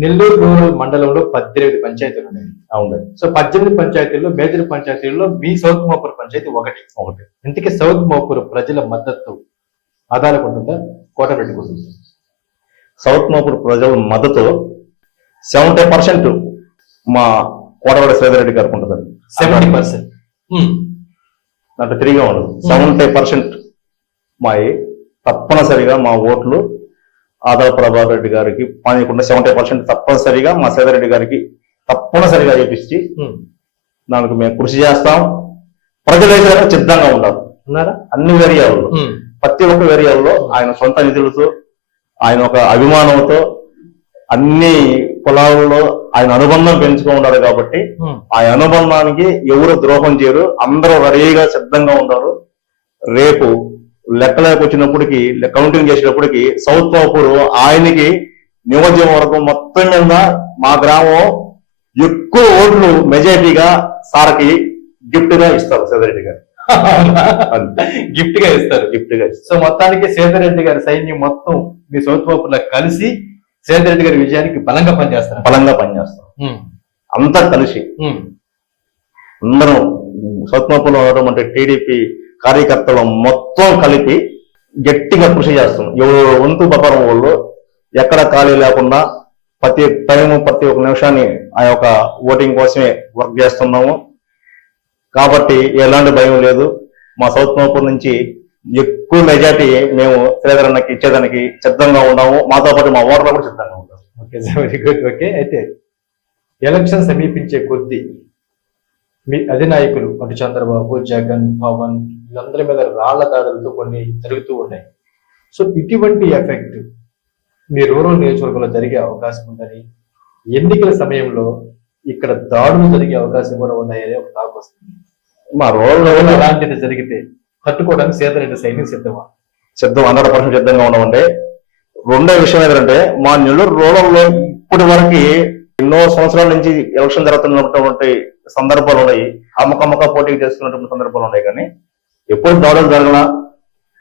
Nellore rural మండలంలో పద్దెనిమిది పంచాయతీలు ఉన్నాయి. అవును. సో పద్దెనిమిది పంచాయతీల్లో మేజర్ పంచాయతీల్లో మీ సౌత్ మోపూర్ పంచాయతీ ఒకటి. ఒకటి. ఇంతకీ సౌత్ మోపూర్ ప్రజల మద్దతు ఉంటుందా? కోటరెడ్డి కోసం సౌత్ మోపూర్ ప్రజల మద్దతు సెవెంటీ పర్సెంట్ మా కోటవాడ శ్రీధర్ గారికి ఉంటుంది. Seventy percent. అంటే తిరిగి ఉండదు. సెవెంటీ పర్సెంట్ మా తప్పనిసరిగా మా ఓట్లు ఆదాల ప్రభాకర్ రెడ్డి గారికి పనికుండా సెవెంటీ పర్సెంట్ తప్పనిసరిగా మా శ్రీధర్ రెడ్డి గారికి తప్పనిసరిగా చేపించి దానికి మేము కృషి చేస్తాం. ప్రజలైతే సిద్ధంగా ఉంటారు ఉన్నారా? అన్ని ఏరియాల్లో ప్రతి ఒక్క ఏరియాల్లో ఆయన సొంత నిధులతో ఆయన ఒక అభిమానంతో అన్ని కులాలలో ఆయన అనుబంధం పెంచుకో ఉన్నారు కాబట్టి ఆ అనుబంధానికి ఎవరు ద్రోహం చేయరు. అందరూ రెడీగా సిద్ధంగా ఉన్నారు. రేపు లెక్కలోకి వచ్చినప్పటికి కౌంటింగ్ చేసినప్పటికి సౌత్ మోపూర్ ఆయనకి నియోజకవర్గం మొత్తం మీద మా గ్రామం ఎక్కువ ఓట్లు మెజారిటీగా సార్కి గిఫ్ట్గా ఇస్తారు సదరెడ్డి గారు. గిఫ్ట్గా ఇస్తారు. గిఫ్ట్గా ఇస్తారు. సో మొత్తానికి సేదర్ రెడ్డి గారి సైన్యం మొత్తం మీ సౌత్ మోపూర్లో కలిసి సేదర్ రెడ్డి గారి విజయానికి బలంగా పనిచేస్తారు. బలంగా పనిచేస్తాం అంతా కలిసి. అందరం సౌత్మపులో ఉన్నటువంటి టీడీపీ కార్యకర్తలు మొత్తం కలిపి గట్టిగా కృషి చేస్తాం. ఎవరు వంతు ప్రకారం వాళ్ళు ఎక్కడ ఖాళీ లేకుండా ప్రతి టైము ప్రతి ఒక్క నిమిషాన్ని ఆ యొక్క ఓటింగ్ కోసమే వర్క్ చేస్తున్నాము. కాబట్టి ఎలాంటి భయం లేదు. మా సౌత్ నోపూర్ నుంచి ఎక్కువ మెజార్టీ మేము శ్రీధరన్నకి ఇచ్చేదానికి సిద్ధంగా ఉన్నాము. మాతో పాటు మా ఓటర్లు కూడా సిద్ధంగా ఉంటారు. Okay very good. ఓకే అయితే ఎలక్షన్ సమీపించే కొద్దీ మీ అధినాయకులు అటు చంద్రబాబు జగన్ పవన్ వీళ్ళందరి మీద రాళ్ళ దాడులతో కొన్ని జరుగుతూ ఉన్నాయి. సో ఇటువంటి ఎఫెక్ట్ మీ రూరల్ నియోజకవర్గంలో జరిగే అవకాశం ఉందని ఎన్నికల సమయంలో ఇక్కడ దాడులు జరిగే అవకాశం కూడా ఉన్నాయని ఒక టాక్ వస్తుంది. మా రోడ్లు అలాంటిది జరిగితే తట్టుకోవడానికి సేదరెడ్డి సైన్యం సిద్ధమా? సిద్ధం హండ్రెడ్ పర్సెంట్ సిద్ధంగా ఉన్నామంటే రెండో విషయం ఏంటంటే మా నెల్లూరు రూరల్లో ఇప్పటి వరకు ఎన్నో సంవత్సరాల నుంచి ఎలక్షన్ జరుగుతున్నటువంటి సందర్భాలు ఉన్నాయి. అమ్మకమ్మక పోటీ చేసుకున్నటువంటి సందర్భాలు ఉన్నాయి కానీ ఎప్పుడు దాడులు జరగల?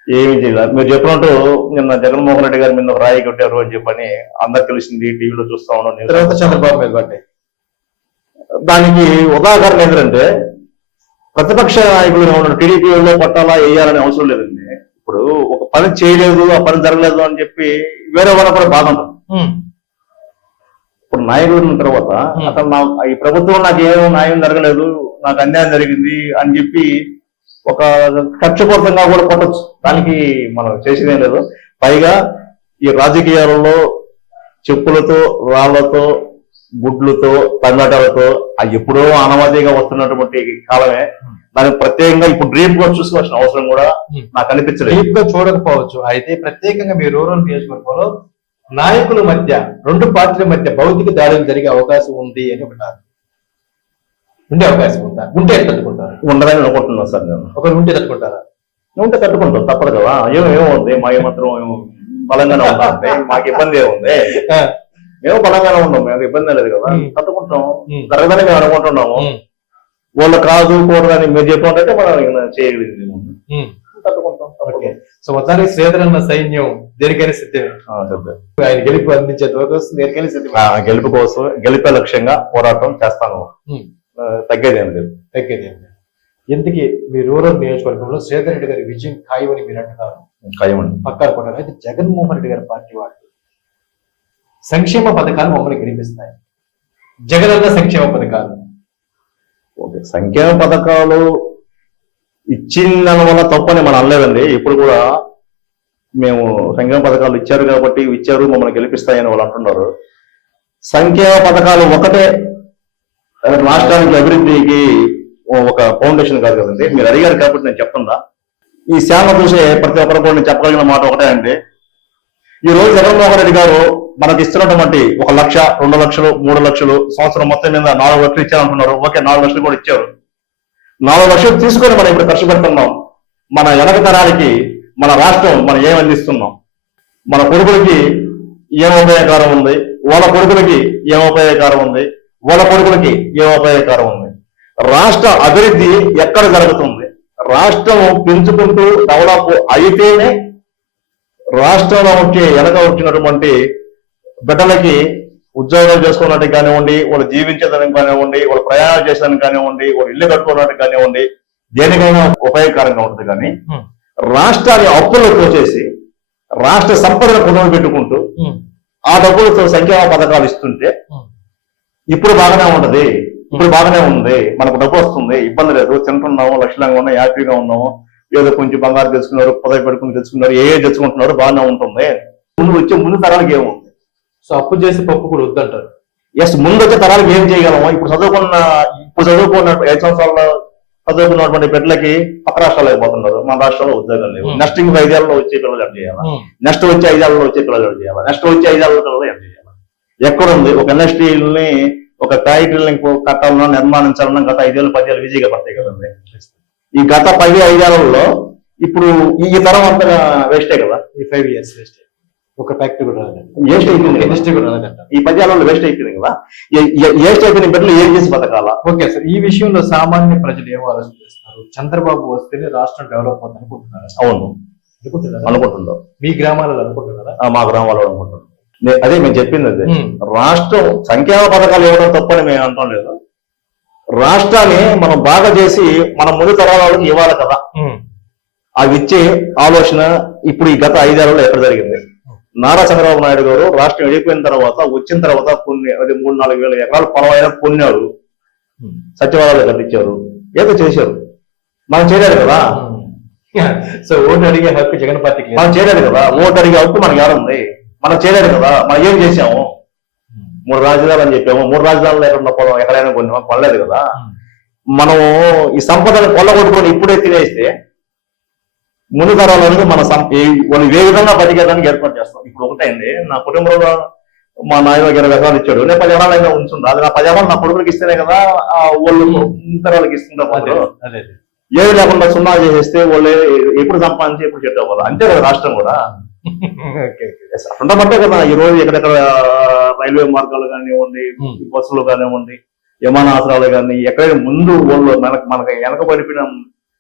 ఏమి చేయాలి. మీరు చెప్పినట్టు నిన్న జగన్మోహన్ రెడ్డి గారు మీద ఒక రాయి కొట్టారు అని చెప్పని అందరికి తెలిసింది టీవీలో చూస్తా ఉన్నాం. తర్వాత చంద్రబాబు మీద పడ్డాయి. దానికి ఉదాహరణ ఏంటంటే ప్రతిపక్ష నాయకులు ఉన్న టీడీపీలో పట్టాలా వేయాలనే అవసరం లేదండి. ఇప్పుడు ఒక పని చేయలేదు ఆ పని జరగలేదు అని చెప్పి వేరే వాళ్ళ కూడా బాధ ఇప్పుడు నాయకుడు ఉన్న తర్వాత. అసలు ఈ ప్రభుత్వం నాకు ఏమో న్యాయం జరగలేదు నాకు అన్యాయం జరిగింది అని చెప్పి ఒక కక్షపూరితంగా కూడా కొట్టచ్చు. దానికి మనం చేసేదేం లేదు. పైగా ఈ రాజకీయాలలో చెప్పులతో రాళ్ళతో గుడ్లతో టమాటాలతో అవి ఎప్పుడో ఆనవాదీగా వస్తున్నటువంటి కాలమే. దానికి ప్రత్యేకంగా ఇప్పుడు డ్రీప్గా చూసుకోవాల్సిన అవసరం కూడా Hmm. నాకు అనిపించలేదు. డీప్గా చూడకపోవచ్చు. అయితే ప్రత్యేకంగా మీ రూరల్ నియోజకవర్గంలో నాయకుల మధ్య రెండు పార్టీల మధ్య భౌతిక దాడులు జరిగే అవకాశం ఉంది అని ఒక టాక్. ఉండే అవకాశం ఉందా? ఉంటే తట్టుకుంటారు ఉండదని అనుకుంటున్నాను సార్ నేను. ఒకరు ఉంటే తట్టుకుంటారా ఉంటే తట్టుకుంటాం తప్పదు కదా. ఏమో ఏముంది మా మాత్రం ఏమో బలంగానే ఉంటామండి మాకు ఇబ్బంది ఏముంది మేము బలంగానే ఉన్నాం మేము ఇబ్బంది లేదు కదా. తట్టుకుంటాం. జరగదని మేము అనుకుంటున్నాము. వాళ్ళు కాదు కూడదని మీరు చెప్పినట్టయితే మనం చేయగలిగింది తట్టుకుంటాం సో మొత్తానికి శ్రీధర్ అన్న సైన్యం దేనికైనా సిద్ధమే. చెప్తా. ఆయన గెలుపు అందించే కోసం దేనికైనా సిద్ధమే. ఆ, గెలుపు కోసం గెలిపే లక్ష్యంగా పోరాటం చేస్తాను. తగ్గేది లేదు. తగ్గేది లేదు. ఇంతకీ మీ రూరల్ నియోజకవర్గంలో శ్రీధర్ రెడ్డి గారి విజయం ఖాయమని మీరు అంటున్నారు. ఖాయమండి పక్కారు కొట్టారు అయితే జగన్మోహన్ రెడ్డి గారి పార్టీ వాళ్ళు సంక్షేమ పథకాలు మమ్మల్ని గెలిపిస్తాయి. జగనన్న సంక్షేమ పథకాలు. ఓకే సంక్షేమ పథకాలు ఇచ్చిందని వల్ల తప్పని మనం అనలేదండి. ఇప్పుడు కూడా మేము సంక్షేమ పథకాలు ఇచ్చారు కాబట్టి ఇచ్చారు మమ్మల్ని గెలిపిస్తాయని వాళ్ళు అంటున్నారు. సంక్షేమ పథకాలు ఒకటే రాష్ట్రానికి అభివృద్ధికి ఒక ఫౌండేషన్ కాదు కదండి. మీరు అడిగారు కాబట్టి నేను చెప్తున్నా. ఈ శ్యామ చూసే ప్రతి ఒక్కరు కూడా నేను చెప్పగలిగిన మాట ఒకటే అండి. ఈ రోజు జగన్మోహన్ రెడ్డి గారు మనకి ఇస్తున్నటువంటి ఒక లక్ష రెండు లక్షలు మూడు లక్షలు సంవత్సరం మొత్తం మీద నాలుగు లక్షలు ఇచ్చారంటున్నారు ఓకే నాలుగు లక్షలు కూడా ఇచ్చారు. నాలుగు లక్షలు తీసుకొని మనం ఇప్పుడు ఖర్చు పెడుతున్నాం. మన వెనక తరాలకి మన రాష్ట్రం మనం ఏం అందిస్తున్నాం? మన కొడుకులకి ఏం ఉపయోగకారం ఉంది? వాళ్ళ కొడుకులకి ఏం ఉపయోగకారం ఉంది? వాళ్ళ కొడుకులకి ఏం ఉపయోగకారం ఉంది రాష్ట్ర అభివృద్ధి ఎక్కడ జరుగుతుంది రాష్ట్రం పెంచుకుంటూ డెవలప్ అయితేనే రాష్ట్రంలో వచ్చే వెనక వచ్చినటువంటి బిడ్డలకి ఉద్యోగాలు చేసుకోవడానికి కానివ్వండి వాళ్ళు జీవించేదానికి కానివ్వండి వాళ్ళు ప్రయాణం చేసేదానికి కానివ్వండి వాళ్ళు ఇల్లు కట్టుకోవడానికి కానివ్వండి దేనికైనా ఉపయోగకరంగా ఉంటుంది కానీ. రాష్ట్రాన్ని అప్పుల్లో తోచేసి రాష్ట్ర సంపదను కుటుంబం పెట్టుకుంటూ ఆ డబ్బులతో సంక్షేమ పథకాలు ఇస్తుంటే. ఇప్పుడు బాగానే ఉంటది ఇప్పుడు బాగానే ఉంది. మనకు డబ్బు వస్తుంది. ఇబ్బంది లేదు. తింటున్నాము లక్షలంగా ఉన్నాం హ్యాపీగా ఉన్నాము. ఏదో కొంచెం బంగారు తెచ్చుకున్నారు పదవి పెట్టుకుని తెచ్చుకున్నారు ఏ ఏ తెచ్చుకుంటున్నారు బాగానే ఉంటుంది. ముందు వచ్చే ముందు తరాలకి ఏముంది సో అప్పు చేసి పప్పు కూడా వద్దంటారు. ఎస్ ముందు వచ్చే తరాలకు ఏం చేయగలము? ఇప్పుడు చదువుకున్న ఇప్పుడు చదువుకున్న ఐదు సంవత్సరాల్లో చదువుకున్నటువంటి బిడ్డలకి పక్క రాష్ట్రాలకు పోతున్నారు. మన రాష్ట్రంలో ఉద్యోగాలు లేవు. Hmm. నెక్స్ట్ ఇంకో ఐదేళ్ళలో వచ్చే పిల్లలు ఏం చేయాలి? నెక్స్ట్ వచ్చే ఐదేళ్ళలో వచ్చే పిల్లలు ఏం చేయాలి? నెక్స్ట్ వచ్చే ఐదేళ్ళ పిల్లలు ఏం చేయాలి? ఎక్కడుంది? ఒక ఇండస్ట్రీని ఒక ఫ్యాక్టరీని కట్టాలన్నా నిర్మాణించాలన్నా గత ఐదేళ్ళు పదేళ్ళు ఈజీగా పడతాయి కదండి. ఈ గత పది ఐదేళ్ళలో ఇప్పుడు ఈ తరం అంతా వేస్టే కదా? ఈ ఫైవ్ ఇయర్స్ వేస్ట్ ఒక ఫ్యాక్టరీ కూడా వేస్ట్ అయిపోయింది. ఇండస్ట్రీ కూడా ఈ పద్యాలలో వేస్ట్ అయిపోయింది కదా? వేస్ట్ అయిపోయిన బిడ్డలు ఏం చేసి బతకాలా? ఓకే సార్ ఈ విషయంలో సామాన్య ప్రజలు ఏం ఆలోచన చేస్తున్నారు చంద్రబాబు వస్తేనే రాష్ట్రం డెవలప్ అవుతుంది అనుకుంటున్నారా అవును. అనుకుంటున్నారా? అనుకుంటున్నాం. మీ గ్రామాలలో అనుకుంటున్నారా? ఆ, మా గ్రామాల్లో అనుకుంటున్నాం. నే- అదే మేము చెప్పింది అదే. రాష్ట్రం సంక్షేమ పథకాలు ఇవ్వడం తప్పని మేము అంటాం లేదు. రాష్ట్రాన్ని మనం బాగా చేసి మన ముందు తరాల వాళ్ళకి ఇవ్వాలి కదా. అవి ఇచ్చే ఆలోచన ఇప్పుడు ఈ గత ఐదేళ్ళలో ఎక్కడ జరిగింది? నారా చంద్రబాబు నాయుడు గారు రాష్ట్రం వెళ్ళిపోయిన తర్వాత వచ్చిన తర్వాత కొన్ని అది మూడు నాలుగు వేల ఎకరాల పొలం అయినా కొన్నారు. సచివాలయాలు కట్టించారు ఏదో చేశారు. మనం చేయలేదు కదా. సో ఓటు అడిగే హక్కు జగన్ పార్టీకి. మనం చేయలేదు కదా. ఓటు అడిగే హక్కు మనకి ఏడుంది. మనం చేయలేదు కదా మనం ఏం చేసాము మూడు రాజధానులు అని చెప్పాము. మూడు రాజధానులు ఎక్కడ పొలం ఎక్కడైనా కొన్ని పడలేదు కదా. ఉమ్. మనం ఈ సంపదను కొల్లగొట్టుకొని ఇప్పుడే తినేస్తే ముందు తరాలకు మన సం- వాళ్ళు ఏ విధంగా బతికేదానికి ఏర్పాటు చేస్తాం? ఇప్పుడు ఒకటైంది నా కుటుంబంలో మా నాయన ఇరవై ఎకరాలు ఇచ్చాడు. నేను పది ఎకరాలు అయినా ఉంచుంటా అది నా పది ఎకరాలు నా కొడుకులకి ఇస్తేనే కదా ఆ వాళ్ళు ముందు తరాలకు ఇస్తుంటారు ఏది లేకుండా సున్నా చేసేస్తే వాళ్ళు ఎప్పుడు సంపాదించి ఎప్పుడు చెట్టు అవ్వాలి అంతే కదా రాష్ట్రం కూడా. ఉండబట్టే కదా ఈ రోజు ఎక్కడెక్కడ రైల్వే మార్గాలు కానివ్వండి Hmm. బస్సులు కానివ్వండి విమానాశ్రయాలు కానీ ఎక్కడైనా ముందు వాళ్ళు మనకు మనకి వెనకబడిపోయిన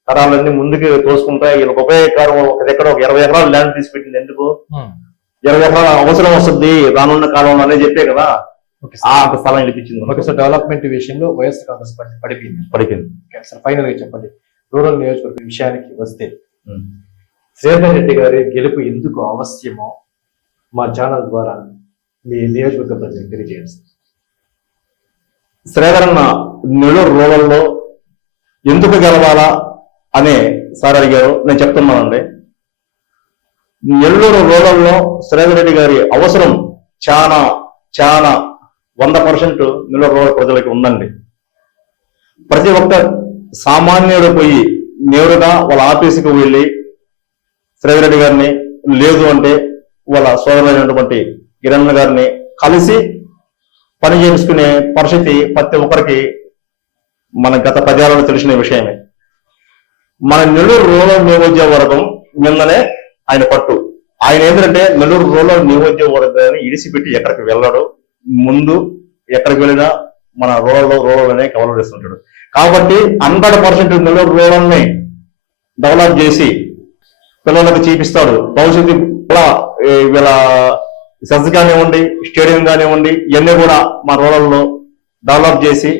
తరాలన్నీ ముందుకు తోసుకుంటాయి. వీళ్ళకి ఉపయోగకరం ఒక దగ్గర ఒక ఇరవై ఎకరాలు ల్యాండ్ తీసి పెట్టింది ఎందుకు? ఉమ్. ఇరవై ఎకరాల అవసరం వస్తుంది రానున్న కాలంలో అనే చెప్పే కదా. ఆ స్థలం ఇప్పించింది. Okay sir. డెవలప్మెంట్ విషయంలో వైఎస్ కాంగ్రెస్ పార్టీ పడిపోయింది. పడిపోయింది. సార్. ఫైనల్గా చెప్పండి. రూరల్ నియోజకవర్గ విషయానికి వస్తే Hmm. శ్రీధర్ రెడ్డి గారి గెలుపు ఎందుకు అవశ్యమో మా ఛానల్ ద్వారా మీ నియోజకవర్గ ప్రజలకు తెలియజేయండి. సార్. శ్రీధరన్న నెల్లూరు రూరల్లో ఎందుకు గెలవాలా అనే సార్ అడిగారు. నేను చెప్తున్నానండి. నెల్లూరు రూరల్లో శ్రీధర్ రెడ్డి గారి అవసరం చాలా చాలా వంద పర్సెంట్ నెల్లూరు రూరల్ ప్రజలకి ఉందండి. ప్రతి ఒక్క సామాన్యుడు పోయి నేరుగా వాళ్ళ ఆఫీసుకు వెళ్ళి శ్రీరెడ్డి గారిని లేదు అంటే వాళ్ళ సోదరులైనటువంటి కిరణ్ గారిని కలిసి పని చేసుకునే పరిస్థితి ప్రతి ఒక్కరికి మన గత పదేళ్ళలో తెలిసిన విషయమే. మన నెల్లూరు రూరల్ నియోజకవర్గం నిన్ననే ఆయన పట్టు. ఆయన ఏంటంటే నెల్లూరు రూరల్ నియోజకవర్గాన్ని ఇడిసిపెట్టి ఎక్కడికి వెళ్ళడు. ముందు ఎక్కడికి వెళ్ళినా మన రూరల్ రూరల్ అనే కవర్ చేస్తుంటాడు. కాబట్టి హండ్రెడ్ పర్సెంట్ నెల్లూరు రూరల్ని డెవలప్ చేసి పిల్లలకు చూపిస్తాడు. భవిష్యత్తు కూడా వీళ్ళ సెన్స్ కానివ్వండి స్టేడియం కానివ్వండి ఇవన్నీ కూడా మా రూరల్లో డెవలప్ చేసి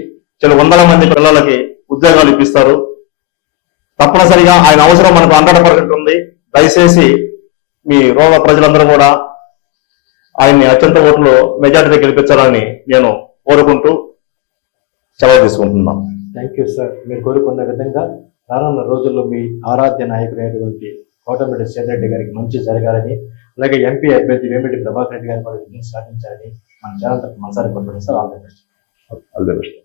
చాలా వందల మంది పిల్లలకి ఉద్యోగాలు ఇప్పిస్తారు. తప్పనిసరిగా ఆయన అవసరం మనకు హండ్రెడ్ పర్సెంట్ ఉంది. దయచేసి మీ రూరల్ ప్రజలందరూ కూడా ఆయన్ని అత్యంత ఓట్లు మెజార్టీతో గెలిపించాలని నేను కోరుకుంటూ సెలవు తీసుకుంటున్నాను థ్యాంక్ యూ సార్. మీరు కోరుకున్న విధంగా రానున్న రోజుల్లో మీ ఆరాధ్య నాయకుడైనటువంటి కోటమిటి సేదరెడ్డి గారికి మంచి జరగాలని అలాగే ఎంపీ అభ్యర్థి వేమిరెడ్డి ప్రభాకర్ రెడ్డి గారి కూడా విజయం సాధించాలని మన ఛానల్ మనసారి కోరుకుంటున్నాం. Sir all the best. All the best.